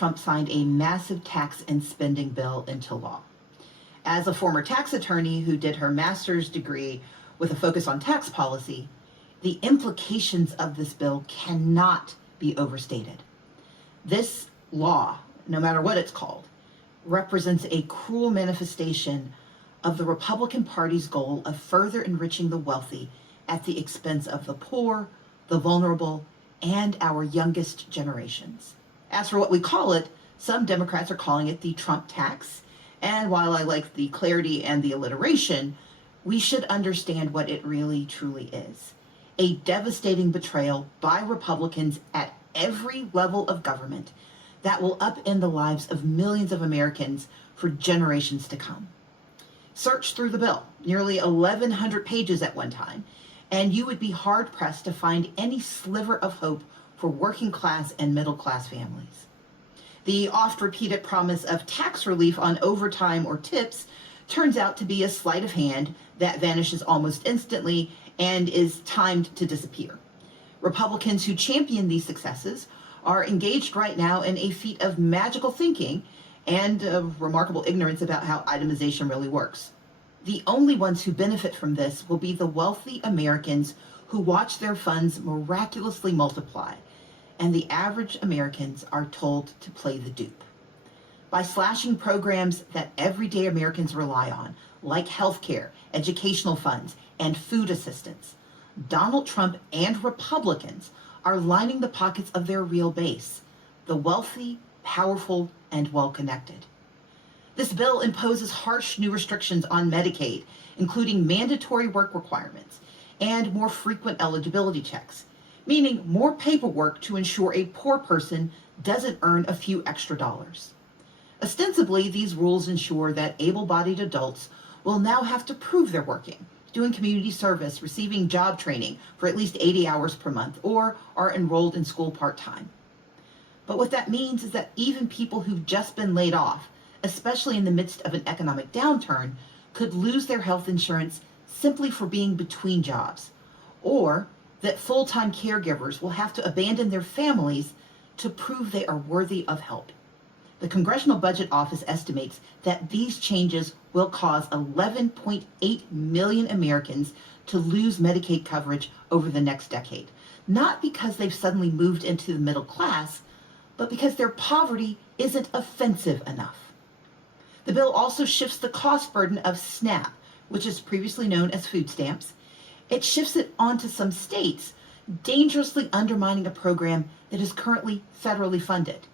Trump signed a massive tax and spending bill into law. As a former tax attorney who did her master's degree with a focus on tax policy, the implications of this bill cannot be overstated. This law, no matter what it's called, represents a cruel manifestation of the Republican Party's goal of further enriching the wealthy at the expense of the poor, the vulnerable, and our youngest generations. As for what we call it, some Democrats are calling it the Trump tax. And while I like the clarity and the alliteration, we should understand what it really truly is. A devastating betrayal by Republicans at every level of government that will upend the lives of millions of Americans for generations to come. Search through the bill, nearly 1,100 pages at one time, and you would be hard-pressed to find any sliver of hope for working class and middle class families. The oft-repeated promise of tax relief on overtime or tips turns out to be a sleight of hand that vanishes almost instantly and is timed to disappear. Republicans who champion these successes are engaged right now in a feat of magical thinking and remarkable ignorance about how itemization really works. The only ones who benefit from this will be the wealthy Americans who watch their funds miraculously multiply, and the average Americans are told to play the dupe. By slashing programs that everyday Americans rely on, like healthcare, educational funds, and food assistance, Donald Trump and Republicans are lining the pockets of their real base, the wealthy, powerful, and well-connected. This bill imposes harsh new restrictions on Medicaid, including mandatory work requirements and more frequent eligibility checks, meaning more paperwork to ensure a poor person doesn't earn a few extra dollars. Ostensibly, these rules ensure that able-bodied adults will now have to prove they're working, doing community service, receiving job training for at least 80 hours per month, or are enrolled in school part-time. But what that means is that even people who've just been laid off, especially in the midst of an economic downturn, could lose their health insurance simply for being between jobs, or that full-time caregivers will have to abandon their families to prove they are worthy of help. The Congressional Budget Office estimates that these changes will cause 11.8 million Americans to lose Medicaid coverage over the next decade, not because they've suddenly moved into the middle class, but because their poverty isn't offensive enough. The bill also shifts the cost burden of SNAP, which is previously known as food stamps. It shifts it onto some states, dangerously undermining a program that is currently federally funded.